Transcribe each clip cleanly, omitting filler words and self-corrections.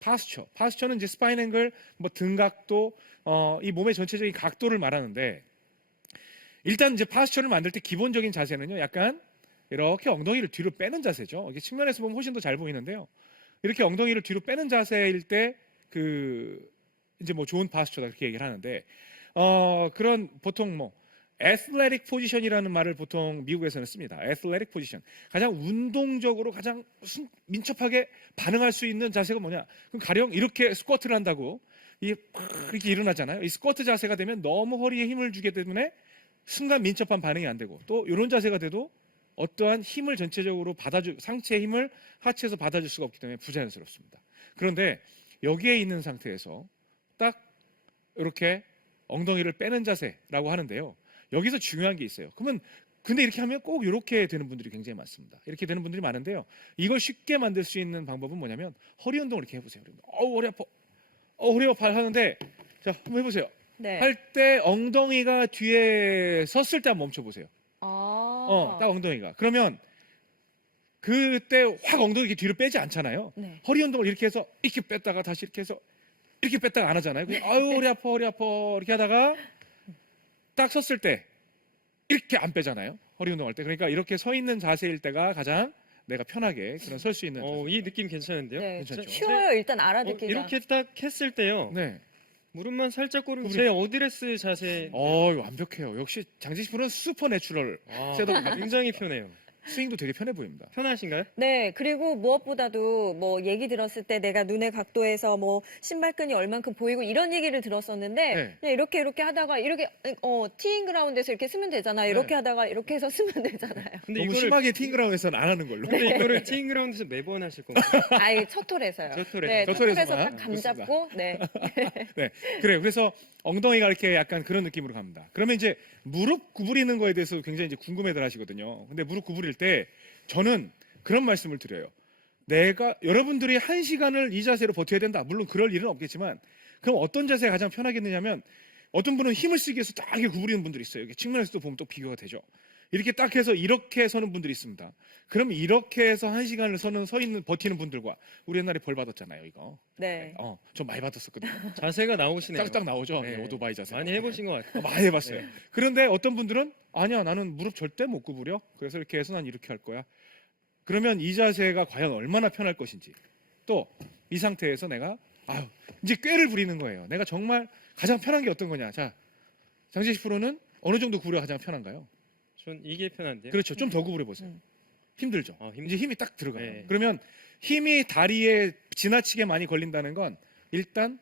파스처는 이제 스파인 앵글, 뭐 등각도, 이 몸의 전체적인 각도를 말하는데, 일단 이제 파스처를 만들 때 기본적인 자세는요, 약간 이렇게 엉덩이를 뒤로 빼는 자세죠. 이게 측면에서 보면 훨씬 더 잘 보이는데요. 이렇게 엉덩이를 뒤로 빼는 자세일 때 이제 뭐 좋은 파스처다 그렇게 얘기를 하는데, 그런 보통 뭐 athletic position이라는 말을 보통 미국에서는 씁니다. athletic position. 가장 운동적으로 가장 민첩하게 반응할 수 있는 자세가 뭐냐? 그럼 가령 이렇게 스쿼트를 한다고 이렇게 일어나잖아요. 이 스쿼트 자세가 되면 너무 허리에 힘을 주기 때문에 순간 민첩한 반응이 안 되고, 또 이런 자세가 돼도 어떠한 힘을 전체적으로 상체의 힘을 하체에서 받아줄 수가 없기 때문에 부자연스럽습니다. 그런데 여기에 있는 상태에서 딱 이렇게 엉덩이를 빼는 자세라고 하는데요. 여기서 중요한 게 있어요. 근데 이렇게 하면 꼭 이렇게 되는 분들이 굉장히 많습니다. 이렇게 되는 분들이 많은데요. 이걸 쉽게 만들 수 있는 방법은 뭐냐면 허리 운동을 이렇게 해보세요. 허리 아파. 허리 아파 하는데, 자, 한번 해보세요. 네. 할 때 엉덩이가 뒤에 섰을 때 한번 멈춰보세요. 딱 엉덩이가. 그러면 그때 확 엉덩이 이렇게 뒤로 빼지 않잖아요. 네. 허리 운동을 이렇게 해서 이렇게 뺐다가 다시 이렇게 해서 이렇게 뺐다가 안 하잖아요. 아유, 허리 아파, 허리 아파. 이렇게 하다가 딱 섰을 때 이렇게 안 빼잖아요. 허리 운동할 때. 그러니까 이렇게 서 있는 자세일 때가 가장 내가 편하게 그런 설 수 있는 자세. 이 느낌 괜찮은데요? 네. 괜찮죠? 쉬워요. 일단 알아듣기가. 이렇게 딱 했을 때요. 네. 무릎만 살짝 꿇으면 제 어드레스 자세 완벽해요. 역시 장지식 프로는 슈퍼 내추럴. 셋업 굉장히 편해요. 스윙도 되게 편해 보입니다. 편하신가요? 네, 그리고 무엇보다도 뭐 얘기 들었을 때 내가 눈의 각도에서 뭐 신발끈이 얼만큼 보이고 이런 얘기를 들었었는데 네. 그냥 이렇게 하다가 이렇게 티잉 그라운드에서 이렇게 쓰면 되잖아요. 이렇게 네. 하다가 이렇게 해서 쓰면 되잖아요. 근데 너무 이거를 심하게 팅그라운드에서는 안 하는 걸로. 근데 이거를 티잉그라운드에서 매번 하실 건가요? 아예 첫 톨에서요. 첫 톨에서. 네, 첫 첫 톨에서 톨에서만? 딱 감잡고 네. 네, 그래요. 그래서 엉덩이가 이렇게 약간 그런 느낌으로 갑니다. 그러면 이제 무릎 구부리는 거에 대해서 굉장히 이제 궁금해들 하시거든요. 근데 무릎 구부릴 때 저는 그런 말씀을 드려요. 여러분들이 1시간을 이 자세로 버텨야 된다. 물론 그럴 일은 없겠지만, 그럼 어떤 자세가 가장 편하겠느냐면, 어떤 분은 힘을 쓰기 위해서 딱 이렇게 구부리는 분들이 있어요. 이렇게 측면에서도 보면 또 비교가 되죠. 이렇게 딱 해서 이렇게 서는 분들이 있습니다. 그럼 이렇게 해서 1시간을 버티는 분들과, 우리 옛날에 벌 받았잖아요, 이거. 네. 좀 많이 받았었거든요. 자세가 나오시네요. 딱 나오죠. 네. 오토바이 자세. 많이 해보신 것 같아요. 많이 해봤어요. 네. 그런데 어떤 분들은 아니야, 나는 무릎 절대 못 구부려. 그래서 이렇게 해서 난 이렇게 할 거야. 그러면 이 자세가 과연 얼마나 편할 것인지, 또 이 상태에서 내가 이제 꾀를 부리는 거예요. 내가 정말 가장 편한 게 어떤 거냐. 자, 장지식 프로는 어느 정도 구부려가 가장 편한가요? 전 이게 편한데요. 그렇죠. 좀 더 구부려 보세요. 힘들죠. 이제 힘이 딱 들어가요. 네. 그러면 힘이 다리에 지나치게 많이 걸린다는 건 일단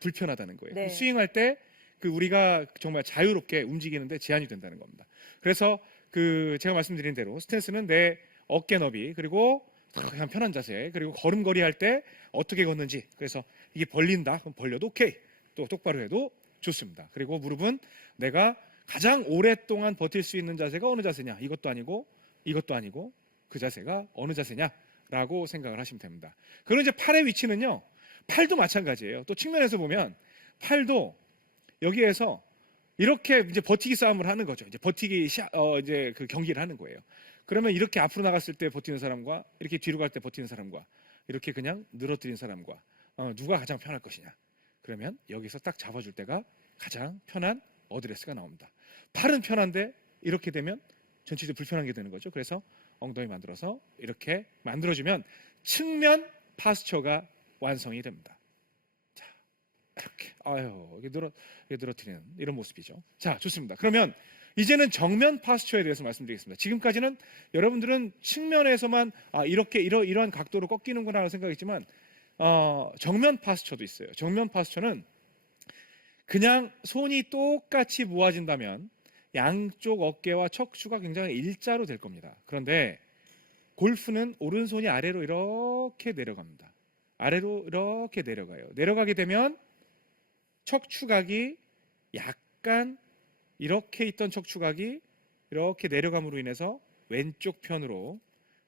불편하다는 거예요. 네. 스윙할 때 우리가 정말 자유롭게 움직이는데 제한이 된다는 겁니다. 그래서 제가 말씀드린 대로 스탠스는 내 어깨 너비, 그리고 그냥 편한 자세, 그리고 걸음걸이 할 때 어떻게 걷는지, 그래서 이게 벌린다 그럼 벌려도 오케이, 또 똑바로 해도 좋습니다. 그리고 무릎은 내가 가장 오랫동안 버틸 수 있는 자세가 어느 자세냐, 이것도 아니고 그 자세가 어느 자세냐라고 생각을 하시면 됩니다. 그리고 이제 팔의 위치는요, 팔도 마찬가지예요. 또 측면에서 보면 팔도 여기에서 이렇게 이제 버티기 싸움을 하는 거죠. 이제 이제 그 경기를 하는 거예요. 그러면 이렇게 앞으로 나갔을 때 버티는 사람과 이렇게 뒤로 갈 때 버티는 사람과 이렇게 그냥 늘어뜨린 사람과 누가 가장 편할 것이냐. 그러면 여기서 딱 잡아줄 때가 가장 편한 어드레스가 나옵니다. 팔은 편한데 이렇게 되면 전체적으로 불편한 게 되는 거죠. 그래서 엉덩이 만들어서 이렇게 만들어주면 측면 파스처가 완성이 됩니다. 자, 이렇게 이게 늘어뜨리는 이런 모습이죠. 자, 좋습니다. 그러면 이제는 정면 파스처에 대해서 말씀드리겠습니다. 지금까지는 여러분들은 측면에서만 이러한 각도로 꺾이는구나 생각했지만, 정면 파스처도 있어요. 정면 파스처는 그냥 손이 똑같이 모아진다면 양쪽 어깨와 척추가 굉장히 일자로 될 겁니다. 그런데 골프는 오른손이 아래로 이렇게 내려갑니다. 아래로 이렇게 내려가요. 내려가게 되면 척추각이 약간 이렇게 있던 척추각이 이렇게 내려감으로 인해서 왼쪽 편으로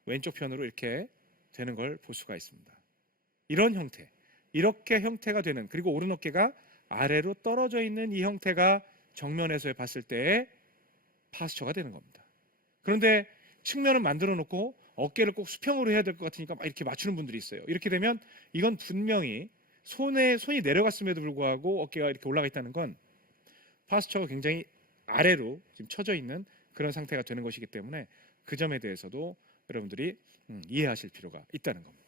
이렇게 되는 걸 볼 수가 있습니다. 이런 형태, 이렇게 형태가 되는, 그리고 오른 어깨가 아래로 떨어져 있는 이 형태가 정면에서 봤을 때의 파스처가 되는 겁니다. 그런데 측면은 만들어 놓고 어깨를 꼭 수평으로 해야 될 것 같으니까 막 이렇게 맞추는 분들이 있어요. 이렇게 되면 이건 분명히 손이 내려갔음에도 불구하고 어깨가 이렇게 올라가 있다는 건 파스처가 굉장히 아래로 지금 처져 있는 그런 상태가 되는 것이기 때문에 그 점에 대해서도 여러분들이 이해하실 필요가 있다는 겁니다.